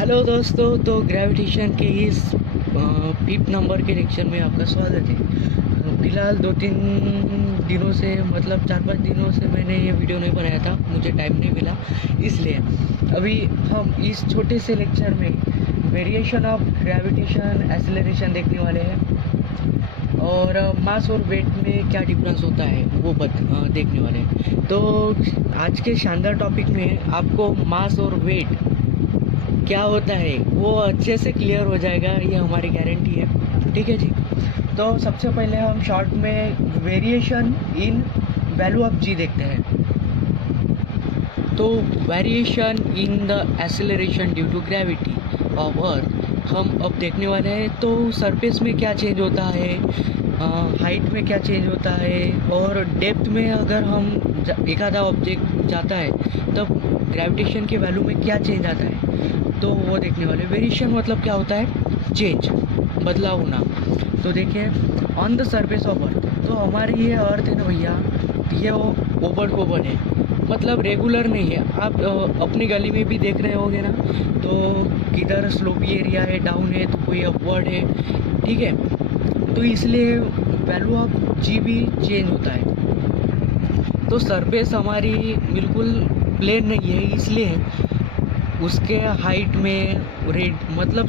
Hello दोस्तों, तो gravitation के इस 5th नंबर के लेक्चर में आपका स्वागत है। फ़िलहाल 2-3 दिनों से मतलब 4-5 दिनों से मैंने ये वीडियो नहीं बनाया था, मुझे टाइम नहीं मिला, इसलिए अभी हम इस छोटे से लेक्चर में वेरिएशन ऑफ ग्रेविटेशन एक्सेलरेशन देखने वाले हैं और मास और वेट में क्या डिफरेंस होता है वो देखने वाले हैं। तो आज के शानदार टॉपिक में आपको मास और वेट क्या होता है वो अच्छे से क्लियर हो जाएगा, ये हमारी गारंटी है। ठीक है जी। तो सबसे पहले हम शॉर्ट में variation in value of g देखते हैं। तो variation in the acceleration due to gravity of earth हम अब देखने वाले हैं। तो सरफेस में क्या चेंज होता है, हाइट में क्या चेंज होता है और डेप्थ में अगर हम एक आधा ऑब्जेक्ट जाता है तब ग्रेविटेशन के वैल्यू में क्या चेंज आता है, तो वो देखने वाले। वेरिएशन मतलब क्या होता है, चेंज, बदलाव होना। तो देखिए on the surface of earth, तो हमारी ये अर्थ है ना भैया, ये ओबड़ कोबड़ है, मतलब रेगुलर नहीं है। आप अपनी गली में भी देख रहे होंगे ना, तो किधर स्लोपी एरिया है, डाउन है, तो कोई अपवर्ड है। ठीक है, तो इसलिए वैल्यू ऑफ जी भी चेंज होता है। तो सरफेस हमारी बिल्कुल प्लेन नहीं है, इसलिए उसके हाइट में रेड मतलब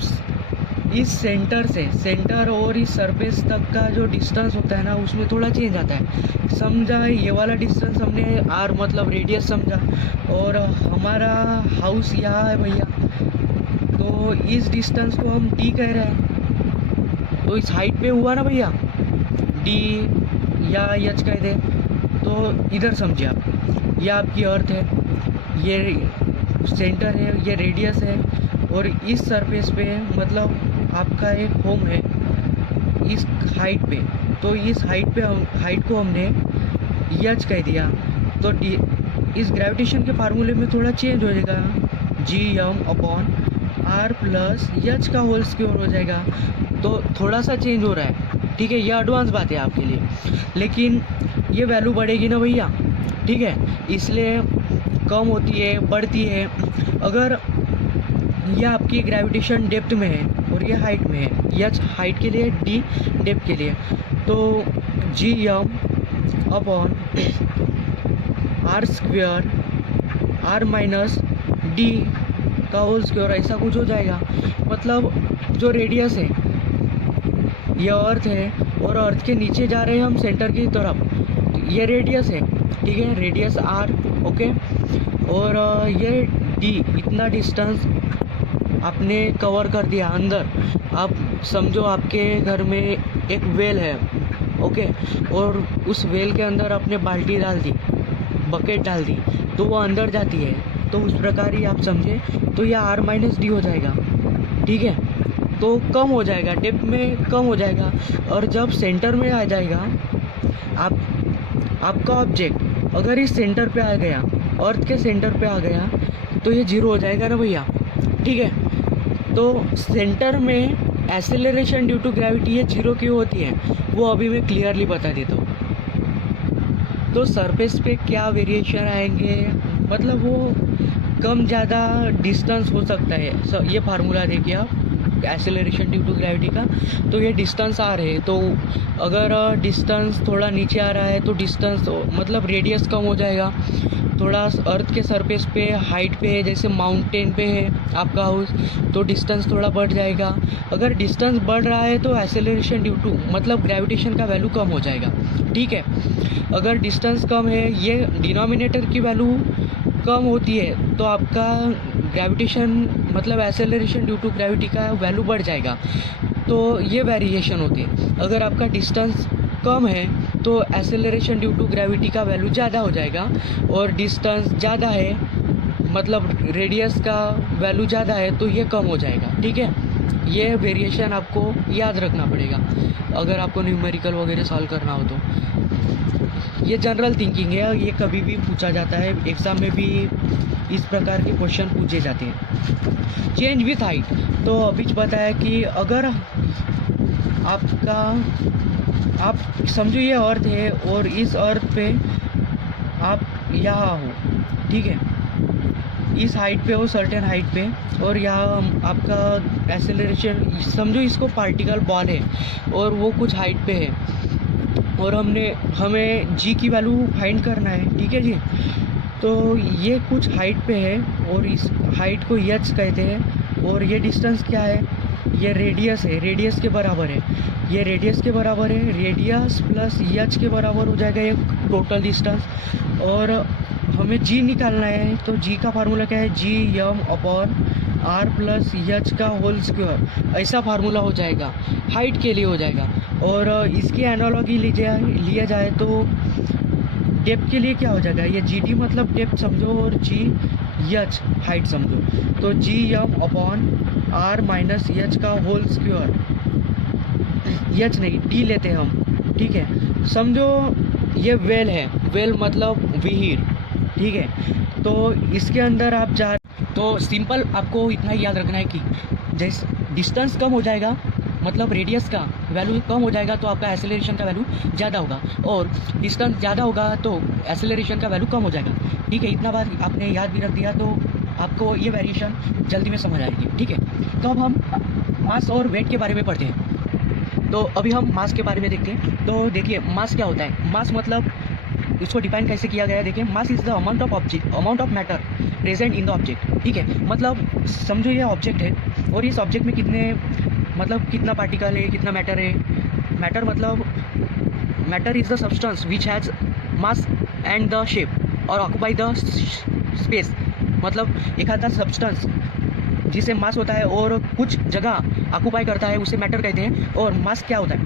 इस सेंटर और इस सरफेस तक का जो डिस्टेंस होता है ना, उसमें थोड़ा चेंज आता है। समझा, ये वाला डिस्टेंस हमने आर मतलब रेडियस समझा, और हमारा हाउस यहाँ है भैया, तो इस डिस्टेंस को हम डी कह रहे हैं। तो इस हाइट पे हुआ ना भैया, डी या एच कह दे, तो इधर समझिए आप, ये आपकी अर्थ है, ये सेंटर है, ये रेडियस है, और इस सरफेस पे मतलब आपका एक होम है इस हाइट पे। तो इस हाइट को हमने एच कह दिया। तो इस ग्रेविटेशन के फार्मूले में थोड़ा चेंज हो जाएगा, G M upon R plus H का होल स्क्वायर हो जाएगा। तो थोड़ा सा चेंज हो रहा है, ठीक है, ये एडवांस बात है आपके लिए, लेकिन ये वैल्यू बढ़ेगी ना भैया। ठीक है, इसलिए कम होती है, बढ़ती है। अगर ये आपकी ग्रेविटेशन डेप्थ में है और ये हाइट में है, एच हाइट के लिए, डी डेप्थ के लिए, तो G M upon R square R minus D का होल स्क्वायर, ऐसा कुछ हो जाएगा। मतलब जो रेडियस है, ये अर्थ है और अर्थ के नीचे जा रहे हैं हम सेंटर की तरफ, ये रेडियस है, ठीक है, रेडियस आर, ओके। और ये डी, इतना डिस्टेंस आपने कवर कर दिया अंदर। आप समझो आपके घर में एक वेल है, ओके, और उस वेल के अंदर आपने बाल्टी डाल दी, बकेट डाल दी, तो वो अंदर जाती है। तो उस प्रकार ही आप समझे, तो यह आर माइनस डी हो जाएगा। ठीक है, तो कम हो जाएगा, डेप्थ में कम हो जाएगा। और जब सेंटर में आ जाएगा आपका ऑब्जेक्ट अगर इस सेंटर पे आ गया, अर्थ के सेंटर पे आ गया, तो ये जीरो हो जाएगा ना भैया। ठीक है, तो सेंटर में एक्सेलरेशन ड्यू टू ग्रेविटी ये जीरो क्यों होती है, वो अभी मैं क्लियरली बता देता हूँ। तो सरफेस पे क्या वेरिएशन आएंगे, मतलब वो कम ज़्यादा डिस्टेंस हो सकता है। ये फार्मूला देखिए आप एक्सेलरेशन ड्यू टू ग्रेविटी का, तो ये डिस्टेंस आ रहे हैं, तो अगर डिस्टेंस थोड़ा नीचे आ रहा है तो डिस्टेंस मतलब रेडियस कम हो जाएगा। थोड़ा अर्थ के सरफेस पे हाइट पे है, जैसे माउंटेन पे है आपका हाउस, तो डिस्टेंस थोड़ा बढ़ जाएगा। अगर डिस्टेंस बढ़ रहा है तो एक्सेलरेशन ड्यू टू मतलब ग्रेविटेशन का वैल्यू कम हो जाएगा। ठीक है, अगर डिस्टेंस कम है, ये डिनोमिनेटर की वैल्यू कम होती है, तो आपका ग्रेविटेशन मतलब एक्सेलरेशन ड्यू टू ग्रेविटी का वैल्यू बढ़ जाएगा। तो ये वेरिएशन होती है। अगर आपका डिस्टेंस कम है तो एक्सेलरेशन ड्यू टू ग्रेविटी का वैल्यू ज़्यादा हो जाएगा, और डिस्टेंस ज़्यादा है मतलब रेडियस का वैल्यू ज़्यादा है तो ये कम हो जाएगा। ठीक है, ये वेरिएशन आपको याद रखना पड़ेगा अगर आपको न्यूमेरिकल वगैरह सॉल्व करना हो तो। ये जनरल थिंकिंग है, ये कभी भी पूछा जाता है, एग्ज़ाम में भी इस प्रकार के क्वेश्चन पूछे जाते हैं। चेंज विथ हाइट, तो अभी बताया कि अगर आप समझो ये अर्थ है और इस अर्थ पे आप यहाँ हो, ठीक है, इस हाइट पे हो, सर्टेन हाइट पे, और यहाँ आपका एक्सेलरेशन, समझो इसको पार्टिकल बॉल है और वो कुछ हाइट पे है और हमें जी की वैल्यू फाइंड करना है, ठीक है जी। तो ये कुछ हाइट पे है और इस हाइट को एच कहते हैं, और ये डिस्टेंस क्या है, ये रेडियस है, रेडियस के बराबर है, ये रेडियस के बराबर है, रेडियस प्लस एच के बराबर हो जाएगा ये टोटल डिस्टेंस। और हमें जी निकालना है, तो जी का फार्मूला क्या है, G M upon R plus H का होल स्क्वायर, ऐसा फार्मूला हो जाएगा, हाइट के लिए हो जाएगा। और इसकी एनालॉगी लिया जाए तो डेप्थ के लिए क्या हो जाएगा, ये जी डी मतलब डेप्थ समझो, और जी एच हाइट समझो, तो G M upon R minus H का होल स्क्वायर, एच नहीं डी लेते हैं हम, ठीक है। समझो ये वेल है, वेल मतलब विहीर, ठीक है। तो इसके अंदर आप जा, तो सिंपल आपको इतना ही याद रखना है कि जैसे डिस्टेंस कम हो जाएगा, मतलब रेडियस का वैल्यू कम हो जाएगा तो आपका एक्सेलरेशन का वैल्यू ज़्यादा होगा, और डिस्टेंस ज़्यादा होगा तो एक्सेलरेशन का वैल्यू कम हो जाएगा, ठीक है। इतना बार आपने याद भी रख दिया तो आपको ये वेरिएशन जल्दी में समझ आएगी, ठीक है। तो अब हम मास और वेट के बारे में पढ़ते हैं। तो अभी हम मास के बारे में देखते हैं। तो देखिए मास क्या होता है, मास मतलब इसको डिफाइन कैसे किया गया है, देखिए mass is the amount of matter present in the object, ठीक है। मतलब समझो ये ऑब्जेक्ट है और इस ऑब्जेक्ट में कितना पार्टिकल है, कितना मैटर है। मैटर मतलब matter is the substance which has mass and the shape और ऑक्यूपाई द स्पेस, मतलब एक आधा सब्सटेंस जिसे मास होता है और कुछ जगह ऑक्यूपाई करता है उसे मैटर कहते हैं। और मास क्या होता है,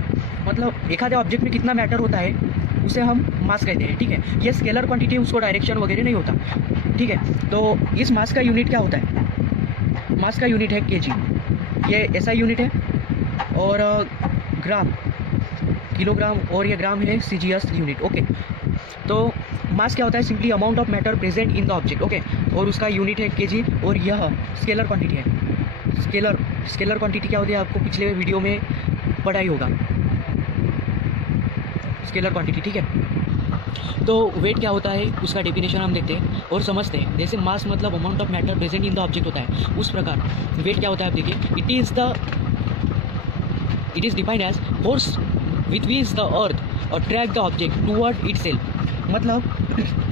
मतलब एक आधे ऑब्जेक्ट में कितना मैटर होता है उसे हम मास कहते हैं, ठीक है। ये स्केलर क्वांटिटी, उसको डायरेक्शन वगैरह नहीं होता, ठीक है। तो इस मास का यूनिट क्या होता है, मास का यूनिट है केजी, ये एसआई यूनिट है, और ग्राम किलोग्राम, और ये ग्राम है सीजीएस यूनिट, ओके। तो मास क्या होता है, simply amount of matter present in the object, okay, और उसका यूनिट है केजी। और यह स्केलर क्वांटिटी है। स्केलर क्वांटिटी क्या होती है, आपको पिछले वीडियो में पढ़ाई होगा स्केलर क्वांटिटी, ठीक है। तो वेट क्या होता है उसका डेफिनेशन हम देखते हैं और समझते हैं। जैसे मास मतलब amount of matter present in the object होता है, उस प्रकार वेट क्या होता है आप देखिए, it is defined as force with which the earth attract the object toward itself. मतलब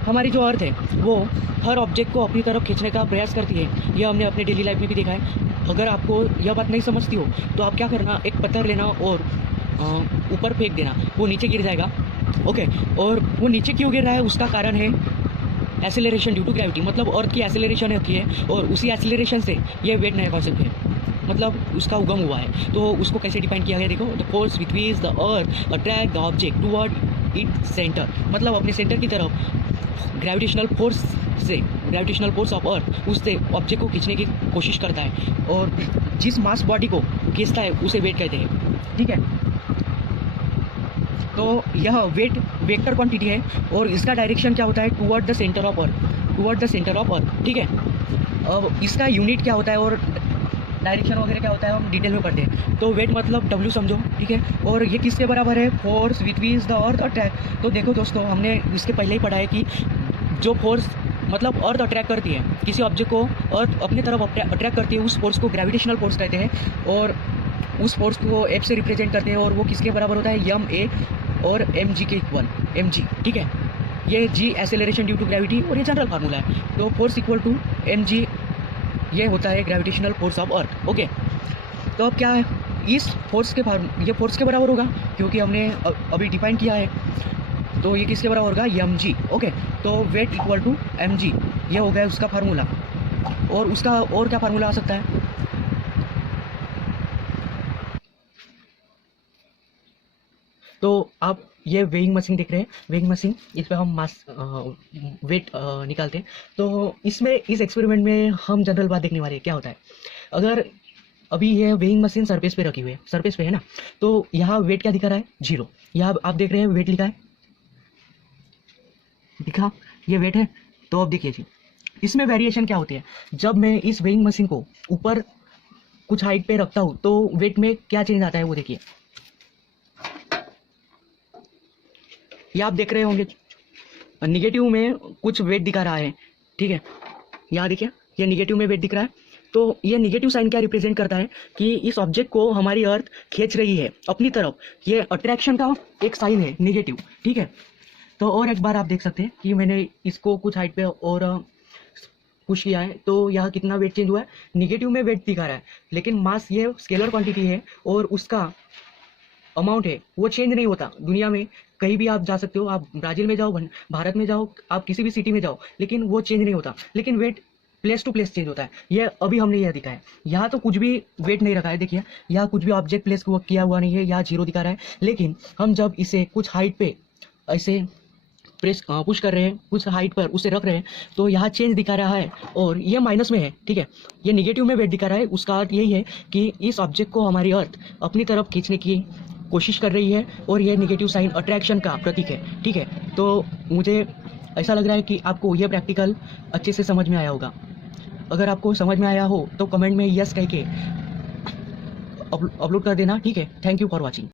हमारी जो अर्थ है वो हर ऑब्जेक्ट को अपनी तरफ खींचने का प्रयास करती है, यह हमने अपने डेली लाइफ में भी देखा है। अगर आपको यह बात नहीं समझती हो तो आप क्या करना, एक पत्थर लेना और ऊपर फेंक देना, वो नीचे गिर जाएगा, ओके। और वो नीचे क्यों गिर रहा है, उसका कारण है एक्सेलरेशन ड्यू टू ग्रेविटी, मतलब अर्थ की एक्सेलरेशन होती है और उसी एक्सेलरेशन से ये वेट नया कॉन्सेप्ट है, मतलब उसका उगम हुआ है। तो उसको कैसे डिफाइन किया गया, देखो, the force with which the earth attract the object toward it centre, मतलब अपने सेंटर की तरफ ग्रेविटेशनल फोर्स ऑफ अर्थ उससे ऑब्जेक्ट को खींचने की कोशिश करता है, और जिस मास बॉडी को खींचता है उसे वेट कहते हैं, ठीक है। तो यह वेट वेक्टर क्वांटिटी है और इसका डायरेक्शन क्या होता है, toward the centre of earth, ठीक है। अब इसका यूनिट क्या होता है और डायरेक्शन वगैरह क्या होता है हम डिटेल में पढ़ते हैं। तो वेट मतलब W समझो, ठीक है। और ये किसके बराबर है, force with which the earth attract. तो देखो दोस्तों, हमने इसके पहले ही पढ़ा है कि जो फोर्स मतलब अर्थ अट्रैक्ट करती है किसी ऑब्जेक्ट को, अर्थ अपनी तरफ अट्रैक्ट करती है, उस फोर्स को ग्रेविटेशनल फोर्स कहते हैं, और उस फोर्स को F से रिप्रेजेंट करते हैं, और वो किसके बराबर होता है, एम ए और mg के इक्वल, mg, ठीक है। ये g acceleration due to gravity, और ये जनरल फार्मूला है। तो फोर्स इक्वल टू mg, ये होता है gravitational force of earth, okay. तो अब क्या है, इस फोर्स के ये फोर्स के बराबर होगा क्योंकि हमने अभी डिफाइन किया है। तो ये किसके बराबर होगा, mg, ओके। तो वेट इक्वल टू mg, ये हो गया उसका फार्मूला। और उसका और क्या फार्मूला आ सकता है, तो आप ये वेइंग मशीन देख रहे हैं, वेइंग मशीन, इस पर हम मास वेट निकालते हैं। तो इसमें इस एक्सपेरिमेंट में हम जनरल बात देखने वाले हैं, क्या होता है, अगर अभी ये वेइंग मशीन सरफेस पे रखी हुई है, सरफेस पे है ना, तो यहाँ वेट क्या दिखा रहा है, 0। यहाँ आप देख रहे हैं वेट लिखा है, दिखा, ये वेट है। तो अब देखिए जी, इसमें वेरिएशन क्या होती है, जब मैं इस वेइंग मशीन को ऊपर कुछ हाइट पे रखता हूँ तो वेट में क्या चेंज आता है वो देखिए, ये आप देख रहे होंगे, निगेटिव में कुछ वेट दिखा रहा है, ठीक है। यहाँ देखिए ये निगेटिव में वेट दिख रहा है। तो ये निगेटिव साइन क्या रिप्रेजेंट करता है कि इस ऑब्जेक्ट को हमारी अर्थ खींच रही है अपनी तरफ। ये अट्रैक्शन का एक साइन है निगेटिव, ठीक है। तो और एक बार आप देख सकते हैं कि मैंने इसको कुछ हाइट पे और पुश किया है तो यहाँ कितना वेट चेंज हुआ है, निगेटिव में वेट दिखा रहा है, लेकिन मास ये स्केलर क्वांटिटी है और उसका अमाउंट है वो चेंज नहीं होता। दुनिया में कहीं भी आप जा सकते हो, आप ब्राज़ील में जाओ, भारत में जाओ, आप किसी भी सिटी में जाओ, लेकिन वो चेंज नहीं होता। लेकिन weight place to place change होता है। ये अभी हमने यह दिखाया है। यहाँ तो कुछ भी वेट नहीं रखा है, देखिए यहाँ कुछ भी ऑब्जेक्ट प्लेस किया हुआ नहीं है, यहाँ 0 दिखा रहा है। लेकिन हम जब इसे कुछ हाइट पे ऐसे पुश कर रहे हैं, कुछ हाइट पर उसे रख रहे हैं, तो यहाँ चेंज दिखा रहा है और ये माइनस में है, ठीक है। ये निगेटिव में वेट दिखा रहा है। उसका अर्थ यही है कि इस ऑब्जेक्ट को हमारी अर्थ अपनी तरफ खींचने की कोशिश कर रही है और ये निगेटिव साइन अट्रैक्शन का प्रतीक है, ठीक है। तो मुझे ऐसा लग रहा है कि आपको यह प्रैक्टिकल अच्छे से समझ में आया होगा। अगर आपको समझ में आया हो तो कमेंट में यस कह के अपलोड कर देना, ठीक है। Thank you for watching.